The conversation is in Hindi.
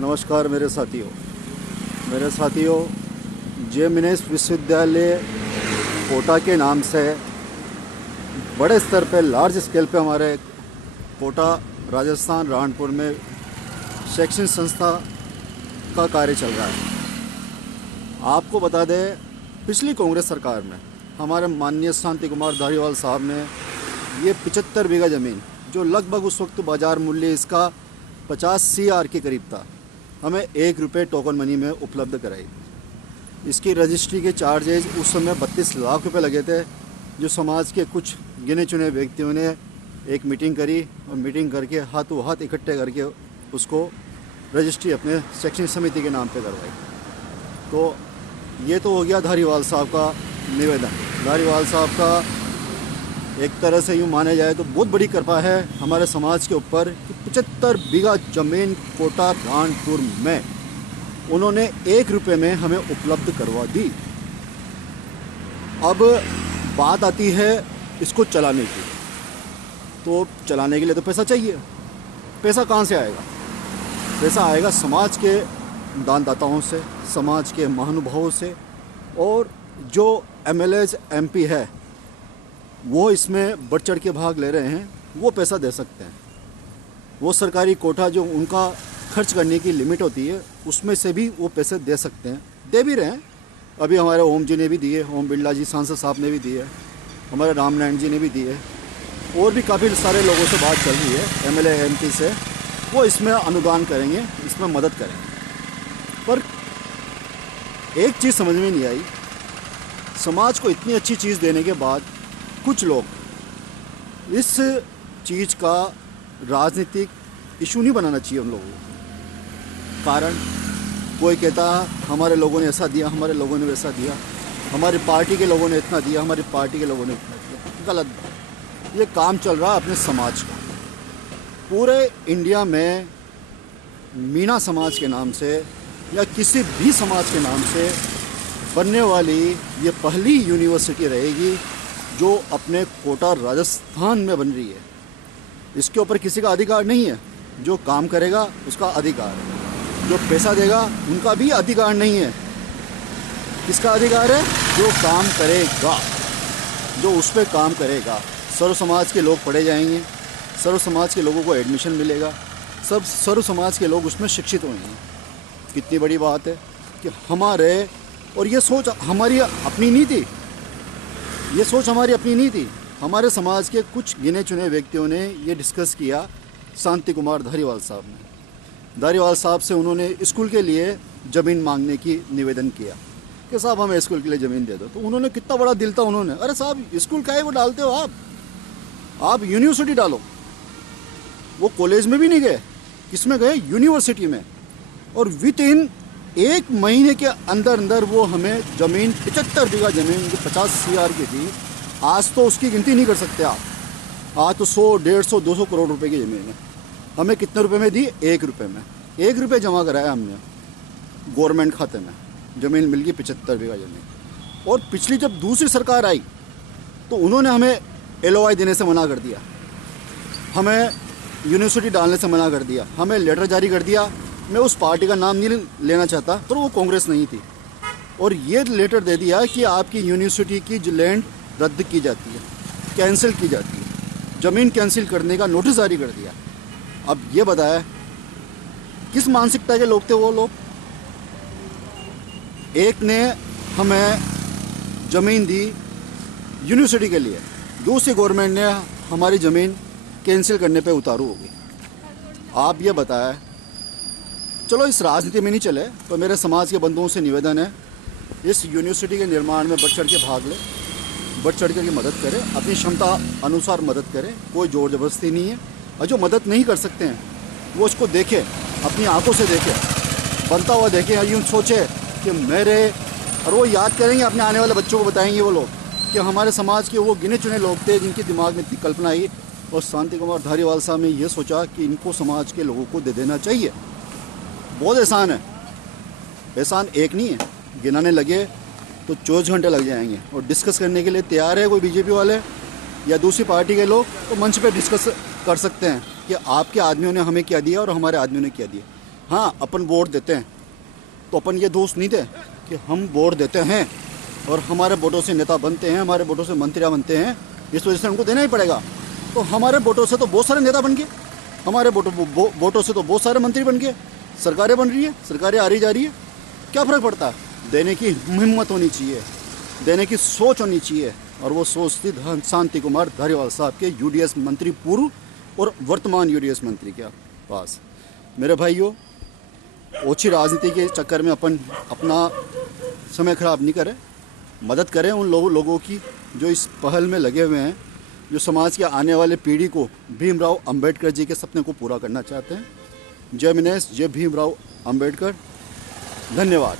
नमस्कार मेरे साथियों, जेएमएनएस विश्वविद्यालय कोटा के नाम से बड़े स्तर पे लार्ज स्केल पे हमारे कोटा राजस्थान राणपुर में शैक्षणिक संस्था का कार्य चल रहा है। आपको बता दें, पिछली कांग्रेस सरकार में हमारे माननीय शांति कुमार धारीवाल साहब ने ये 75 बीघा ज़मीन, जो लगभग उस वक्त बाज़ार मूल्य इसका 50 CR के करीब था, हमें 1 रुपये टोकन मनी में उपलब्ध कराई। इसकी रजिस्ट्री के चार्जेज उस समय 32 लाख रुपए लगे थे, जो समाज के कुछ गिने चुने व्यक्तियों ने एक मीटिंग करी और मीटिंग करके हाथों हाथ इकट्ठे करके उसको रजिस्ट्री अपने शैक्षणिक समिति के नाम पे करवाई। तो ये तो हो गया धारीवाल साहब का निवेदन। धारीवाल साहब का एक तरह से यूँ माने जाए तो बहुत बड़ी कृपा है हमारे समाज के ऊपर कि 75 बीघा ज़मीन कोटा राणपुर में उन्होंने 1 रुपये में हमें उपलब्ध करवा दी। अब बात आती है इसको चलाने की। तो चलाने के लिए तो पैसा चाहिए। पैसा कहाँ से आएगा? पैसा आएगा समाज के दानदाताओं से, समाज के महानुभावों से, और जो MLAs MP है वो इसमें बढ़ चढ़ के भाग ले रहे हैं, वो पैसा दे सकते हैं। वो सरकारी कोटा जो उनका खर्च करने की लिमिट होती है उसमें से भी वो पैसे दे सकते हैं, दे भी रहे हैं। अभी हमारे ओम जी ने भी दिए, ओम बिरला जी सांसद साहब ने भी दिए, हमारे रामनारायण जी ने भी दिए, और भी काफ़ी सारे लोगों से बात चल रही है MLA MP से, वो इसमें अनुदान करेंगे, इसमें मदद करेंगे। पर एक चीज़ समझ में नहीं आई, समाज को इतनी अच्छी चीज़ देने के बाद कुछ लोग इस चीज़ का राजनीतिक इशू नहीं बनाना चाहिए उन लोगों को। कारण कोई कहता हमारे लोगों ने ऐसा दिया, हमारे लोगों ने वैसा दिया, हमारी पार्टी के लोगों ने इतना दिया, हमारी पार्टी के लोगों ने इतना दिया। गलत बात। ये काम चल रहा है अपने समाज का। पूरे इंडिया में मीणा समाज के नाम से या किसी भी समाज के नाम से बनने वाली ये पहली यूनिवर्सिटी रहेगी जो अपने कोटा राजस्थान में बन रही है। इसके ऊपर किसी का अधिकार नहीं है। जो काम करेगा उसका अधिकार है, जो पैसा देगा उनका भी अधिकार नहीं है। किसका अधिकार है? जो काम करेगा, जो उस पर काम करेगा। सर्व समाज के लोग पढ़े जाएंगे, सर्व समाज के लोगों को एडमिशन मिलेगा, सब सर्व समाज के लोग उसमें शिक्षित होंगे। कितनी बड़ी बात है कि हमारे, और ये सोच हमारी अपनी नहीं थी, ये सोच हमारी अपनी नहीं थी। हमारे समाज के कुछ गिने चुने व्यक्तियों ने ये डिस्कस किया शांति कुमार धारीवाल साहब ने। धारीवाल साहब से उन्होंने स्कूल के लिए ज़मीन मांगने की निवेदन किया कि साहब हमें स्कूल के लिए ज़मीन दे दो। तो उन्होंने, कितना बड़ा दिल था उन्होंने, अरे साहब स्कूल का है वो डालते हो आप यूनिवर्सिटी डालो। वो कॉलेज में भी नहीं गए, किसमें गए? यूनिवर्सिटी में। और विद इन 1 महीने के अंदर अंदर वो हमें ज़मीन, 75 बीघा ज़मीन जो 50 CR की थी, आज तो उसकी गिनती नहीं कर सकते आप। आज तो 100, 150, 200 करोड़ रुपए की ज़मीन है। हमें कितने रुपए में दी? 1 रुपये में। 1 रुपये जमा कराया हमने गवर्नमेंट खाते में, ज़मीन मिल गई 75 बीघा ज़मीन। और पिछली जब दूसरी सरकार आई तो उन्होंने हमें LOI देने से मना कर दिया, हमें यूनिवर्सिटी डालने से मना कर दिया, हमें लेटर जारी कर दिया। मैं उस पार्टी का नाम नहीं लेना चाहता, पर वो कांग्रेस नहीं थी। और ये लेटर दे दिया कि आपकी यूनिवर्सिटी की जो लैंड रद्द की जाती है, कैंसिल की जाती है, ज़मीन कैंसिल करने का नोटिस जारी कर दिया। अब ये बताया किस मानसिकता के लोग थे वो लोग? एक ने हमें ज़मीन दी यूनिवर्सिटी के लिए, दूसरी गवर्नमेंट ने हमारी ज़मीन कैंसिल करने पे उतारू हो गई। आप ये बताया, चलो इस राजनीति में नहीं चले, तो मेरे समाज के बंधुओं से निवेदन है, इस यूनिवर्सिटी के निर्माण में बढ़ चढ़ के भाग ले, बढ़ चढ़ के मदद करें, अपनी क्षमता अनुसार मदद करें, कोई ज़ोर ज़बरदस्ती नहीं है। और जो मदद नहीं कर सकते हैं वो इसको देखें, अपनी आंखों से देखें, बनता हुआ देखें, और यूँ सोचे कि मेरे, और वो याद करेंगे, अपने आने वाले बच्चों को बताएंगे वो लोग कि हमारे समाज के वो गिने चुने लोग थे जिनके दिमाग में इतनी कल्पना आई, और शांति कुमार धारीवाल साहब ने ये सोचा कि इनको समाज के लोगों को दे देना चाहिए। बहुत एहसान है, एहसान एक नहीं है, गिनाने लगे तो 24 घंटे लग जाएंगे। और डिस्कस करने के लिए तैयार है कोई BJP वाले या दूसरी पार्टी के लोग, तो मंच पे डिस्कस कर सकते हैं कि आपके आदमियों ने हमें क्या दिया और हमारे आदमियों ने क्या दिया। हाँ, अपन वोट देते हैं तो अपन ये दोष नहीं दे कि हम वोट देते हैं और हमारे वोटों से नेता बनते हैं, हमारे वोटों से मंत्रियाँ बनते हैं, इस वजह से हमको देना ही पड़ेगा। तो हमारे वोटों से तो बहुत सारे नेता बन गए, हमारे वोटों से तो बहुत सारे मंत्री बन गए, सरकारें बन रही है, सरकारें आ रही जा रही है। क्या फ़र्क पड़ता है? देने की हिम्मत होनी चाहिए, देने की सोच होनी चाहिए, और वो सोच थी शांति कुमार धारीवाल साहब के, यूडीएस मंत्री पूर्व और वर्तमान यूडीएस मंत्री के पास। मेरे भाइयों, ओछी राजनीति के चक्कर में अपन अपना समय खराब नहीं करें, मदद करें उन लोगों की जो इस पहल में लगे हुए हैं, जो समाज के आने वाले पीढ़ी को भीमराव अंबेडकर जी के सपने को पूरा करना चाहते हैं। जय मिनेश, जय भीमराव अंबेडकर। धन्यवाद।